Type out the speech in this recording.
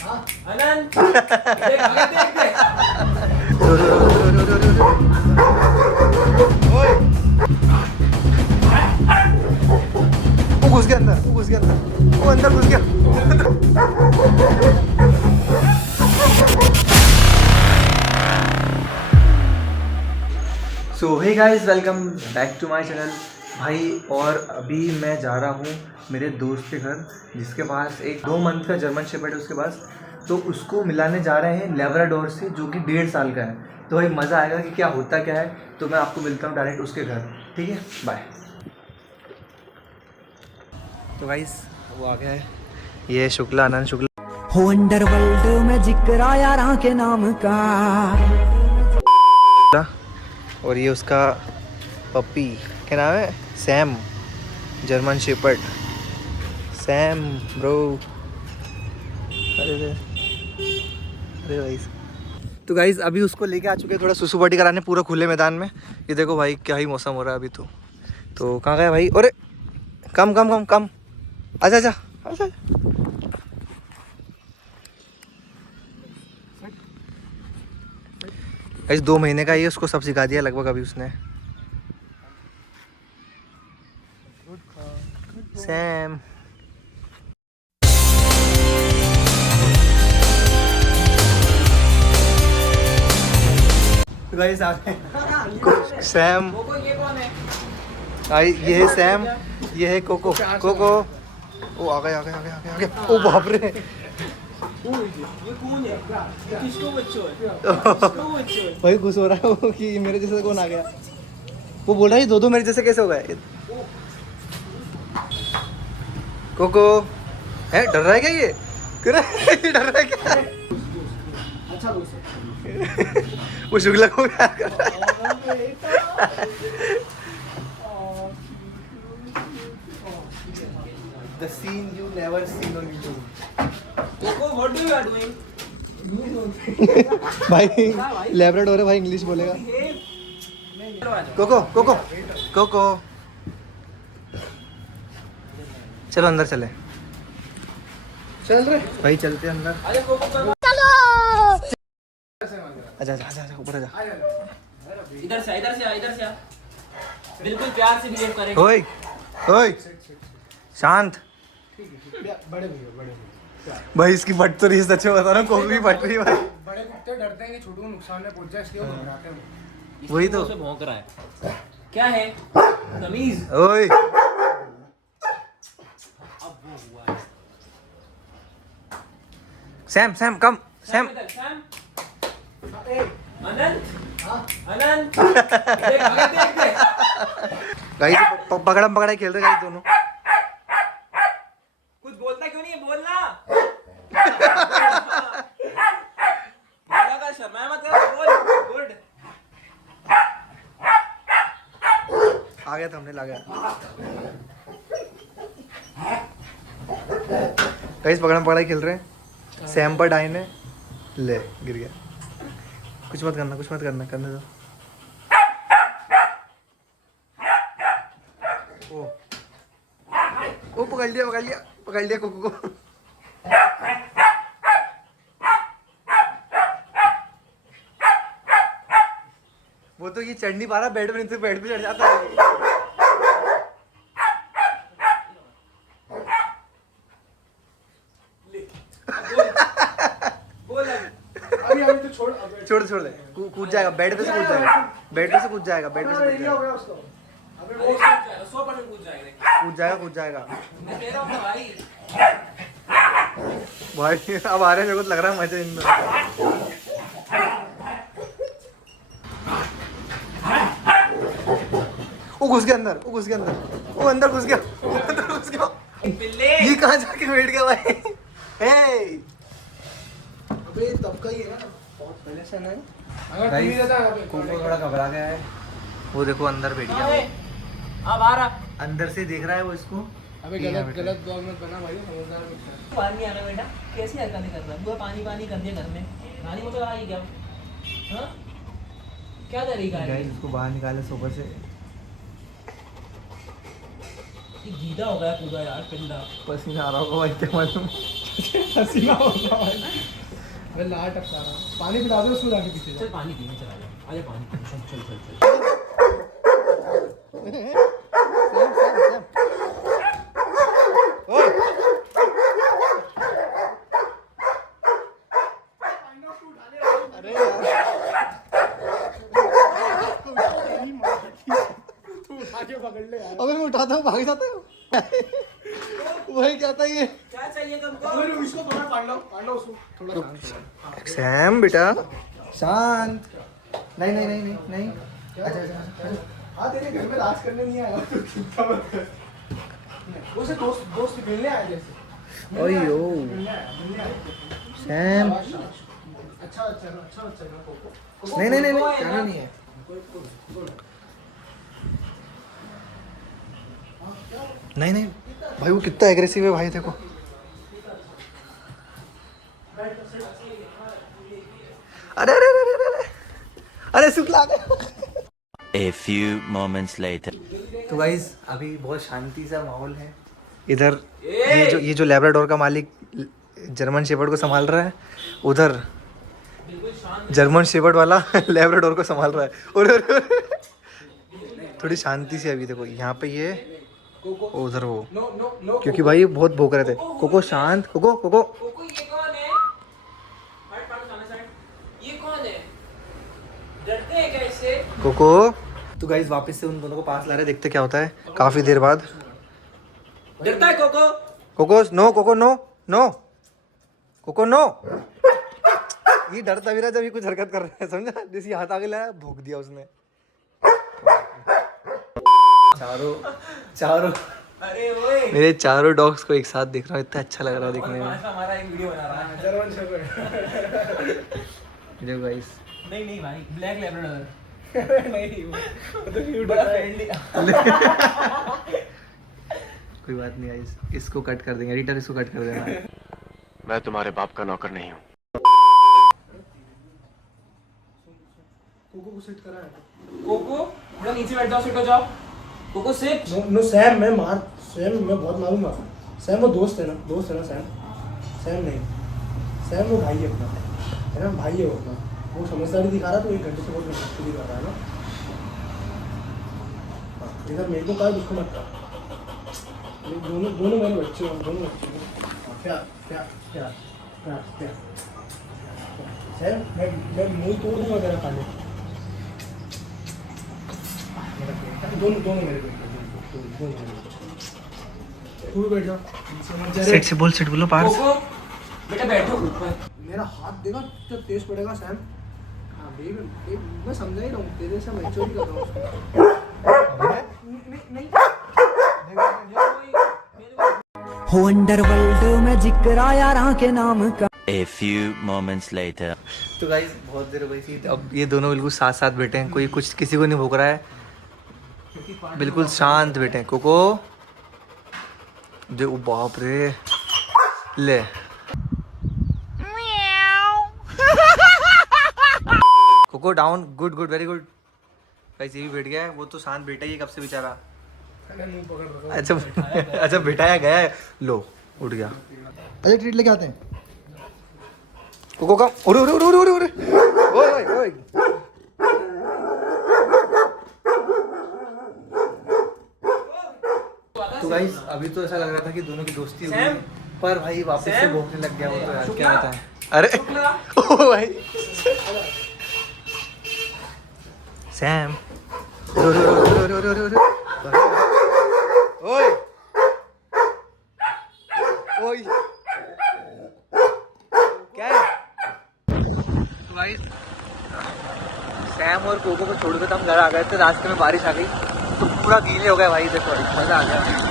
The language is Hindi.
अनंत देख देख देख ओए वो घुस गया अंदर, वो घुस गया अंदर, वो अंदर घुस गया। So hey guys, welcome back to my channel भाई। और अभी मैं जा रहा हूँ मेरे दोस्त के घर, जिसके पास एक 2 मंथ का जर्मन शेपर्ड है उसके पास। तो उसको मिलाने जा रहे हैं लेब्राडोर से, जो कि 1.5 साल का है। तो भाई मज़ा आएगा कि क्या होता क्या है। तो मैं आपको मिलता हूँ डायरेक्ट उसके घर, ठीक है, बाय। तो गाइस वो आ गया है, ये शुक्ला, आनंद शुक्ला। हो अंडरवर्ल्ड में जिक्र आया राह के नाम का। और ये उसका पप्पी, क्या नाम है, Sam, German shepherd, Sam bro. अरे भाई। तो गाइस अभी उसको लेके आ चुके हैं थोड़ा सुसु पार्टी कराने पूरा खुले मैदान में। ये देखो भाई क्या ही मौसम हो रहा है अभी। तो कहाँ गया भाई? अरे कम कम कम कम, आजा आजा आजा। गाइस 2 महीने का ही है, उसको सब सिखा दिया लगभग अभी उसने। सैम गाइस आ गए सैम। ये कौन है? आई ये है सैम, ये है कोको। कोको ओ आ गए आ गए आ गए आ गए। ओ बाप रे, ये कौन है? किसको बच्चों है? किसको बच्चों है? भाई खुश हो रहा है वो कि मेरे जैसे कौन आ गया। वो बोल रहा है 2-2 मेरे जैसे कैसे हो गए। कोको है, डर रहा है क्या ये? डर रहा है क्या? अच्छा दोस्त है। वो शुक्ला को प्यार कर रहा है। The scene you never seen on YouTube. Coco, what do you are doing? भाई लैब्राडोर है भाई, इंग्लिश बोलेगा। कोको कोको कोको, चलो अंदर चले। चल रहे भाई, चलते हैं अंदर। अरे कोको चलो। आजा आजा आजा ऊपर आजा। इधर से आ, इधर से आ। बिल्कुल प्यार से बिहेव करेंगे। ओए ओए शांत। बड़े भैया भाई इसकी फट तो रही है, सच में बता रहा हूँ, कोको की फट रही है भाई। बड़े कुत्ते डरते हैं कि छोटू को नुकसान न पहुंच जाए, इसलिए वो घबराते हैं। वही तो। उसे भौंक रहा है। क्या है? तमीज। ओए अब वो हुआ है। सैम सैम कम सैम। सैम। अनंत। अनंत। देख देख देख। गाइस पकड़म पकड़ाई खेल रहे गाइस दोनों। कुछ बोलना क्यों नहीं है? बोलना। बोला का शर्मा मत कर, बोल। गुड। आ गया थंबनेल आ गया। गाइस पकड़म पकड़ाई खेल रहे हैं, सैम पर डाइन है, ले गिर गया। कुछ मत करना, कुछ मत करना, करने दो। ओ पकड़ लिया पकड़ लिया पकड़ लिया कोको को। वो तो ये चढ़ नहीं पा रहा, बेड पे, नहीं बेड पे चढ़ जाता है। अभी तो छोड़, छोड़ दे, कूद जाएगा बेड पे से, कूद जाएगा बेड पे से, कूद जाएगा बेड पे से, रेडी हो गया उसको। अबे वो 100% कूद जाएगा। कूद जाएगा। मैं कह रहा हूँ ना भाई। भाई अब आ रहे हैं, मेरे को तो लग रहा है मजा इनमें। वो घुस गया अंदर, वो घुस गया अंदर, वो अंदर घुस गया, वो अंदर घुस गया। बिल्ले। ये कहाँ जाके बैठ गया भाई? हे अबे तब का ही है ना, बहुत पहले से ना। अगर टीवी रहता है अबे कोको थोड़ा घबरा गया है, वो देखो अंदर बैठ गया। अब आ रहा। अंदर से देख रहा है वो इसको। अबे गलत ब्लॉग मत बना भाई, समझदार मत कर। पानी आ रहा बेटा, कैसी हरकतें कर रहा है? पूरा पानी पानी कर दिया घर में। पानी मतलब आ ही क्या? हाँ? क्या तरीका है? गाइस उसको बाहर निकाले सोफा से। ये गीला हो गया पूरा यार, पिंडा। पसीना आ रहा होगा भाई, क्या मालूम। पसीना होगा भाई। अबे ला टपका रहा हूँ। पानी पिला दो उसको जाके पीछे चल जा। पानी पीने चला जा, आजा पानी पीने, चल चल चल चल। तू उठा के पकड़ ले यार। अबे मैं उठाता हूँ भाग जाता हूँ वही कहता है ये। क्या चाहिए तुमको? अबे इसको थोड़ा पाड़ लो उसको थोड़ा शांत करो। सैम बेटा शांत। नहीं नहीं नहीं नहीं नहीं। अच्छा अच्छा अच्छा। हाँ तेरे घर में राज करने नहीं आया तो चिंता मत कर। उसे दोस्त दोस्त मिलने आया जैसे। ओयो मिलने आया। सैम। अच्छा अच्छा अच्छा अच्छा कोको। नहीं नहीं नहीं नहीं जाना नहीं है। नहीं नहीं भाई वो कितना एग्रेसिव है भाई देखो। अरे अरे अरे अरे अरे अरे Shukla A few moments later. तो गाइस अभी बहुत शांति सा माहौल है इधर। ये जो लैब्राडोर का मालिक जर्मन शेपर्ड को संभाल रहा है, उधर जर्मन शेपर्ड वाला लैब्राडोर को संभाल रहा है। और थोड़ी शांति से अभी देखो यहाँ पे ये उधर वो, नो नो नो क्योंकि भाई ये बहुत भौंक रहे थे। कोको शांत। कोको कोको कोको ये कौन है? हट पाड़ो सामने साइड। ये कौन है? डरते हैं क्या इससे? कोको। तो गाइस वापस से उन दोनों को पास ला रहे, देखते क्या होता है काफी देर बाद। डरता है Coco? Coco no, Coco no no, Coco no. ये डरता भी रहा जब ये कुछ हरकत कर रहा है, समझा? जैसे हाथ आगे लाया भोंक दिया उसने। चारों अरे ओए, मेरे चारों डॉग्स को एक साथ देख रहा हूँ, इतना अच्छा लग रहा है देखने में। हमारा एक वीडियो बना रहा है। German shepherd. देखो गाइस नहीं नहीं भाई, ब्लैक लैब्राडोर। नहीं वो तो क्यूट बड़ा है। फ्रेंडली। कोई बात नहीं गाइस, इसको कट कर देंगे, एडिटर इसको कट कर देना। मैं तुम्हारे बाप का नौकर नहीं हूँ। कोको को सेट करा है। कोको थोड़ा नीचे बैठ जाओ, सिट हो जाओ। Coco sit. No no Sam मैं बहुत मारूंगा। सैम वो दोस्त है ना सैम। सैम नहीं, सैम वो भाई है अपना, है ना, भाई है वो अपना। वो समझदारी दिखा रहा तो 1 घंटे से बहुत मस्ती कर रहा है ना। हाँ, इधर मेरे को कहा उसको मत कर। ये दोनों मेरे बच्चे हैं, दोनों बच्चे हैं। प्यार प्यार प्यार प्यार प्यार। सैम मैं मुँह तोड़ दूँगा तेरा खाने। दोनों मेरे दोनों तू भी बैठ जा। सेट से बोल, सेट बोलो पार्स। कोको बेटा बैठो ऊपर। मेरा हाथ देखा जब तेज पड़ेगा सैम। हाँ बेबी मैं समझा ही रहा हूँ, तेरे से मैं चोरी कर रहा हूँ उसको। नहीं हो अंडरवर्ल्ड में जिक्र आया राह के नाम का। A few moments later. तो गाइस बहुत देर हो गई थी, अब ये दोनों बिल्कुल साथ साथ बैठे हैं, कोई कुछ किसी को नहीं भोग रहा है, बिल्कुल शांत बैठे हैं। कोको जो बाप रे ले Coco down. Good good very good. Guys ये भी बैठ गया है, वो तो शांत बैठा ही है कब से बेचारा। मुंह पकड़ रहा अच्छा अच्छा बिठाया गया है, लो उठ गया। अरे ट्रीट लेके आते हैं कोको का। उरे उरे उरे उरे उरे ओए ओए ओए। तो गाइस अभी तो ऐसा लग रहा था कि दोनों की दोस्ती हो गई, पर भाई वापस से सैम? भौंकने लग गया वो तो यार, शुक्ला? क्या बताएं। अरे ओ भाई सैम। उरे उरे उरे उरे उरे उरे ओए ओए क्या है? तो गाइस सैम और कोको को छोड़कर तो हम घर आ गए थे, रास्ते में बारिश आ गई तो पूरा गीले हो गए भाई, देखो मजा आ गया।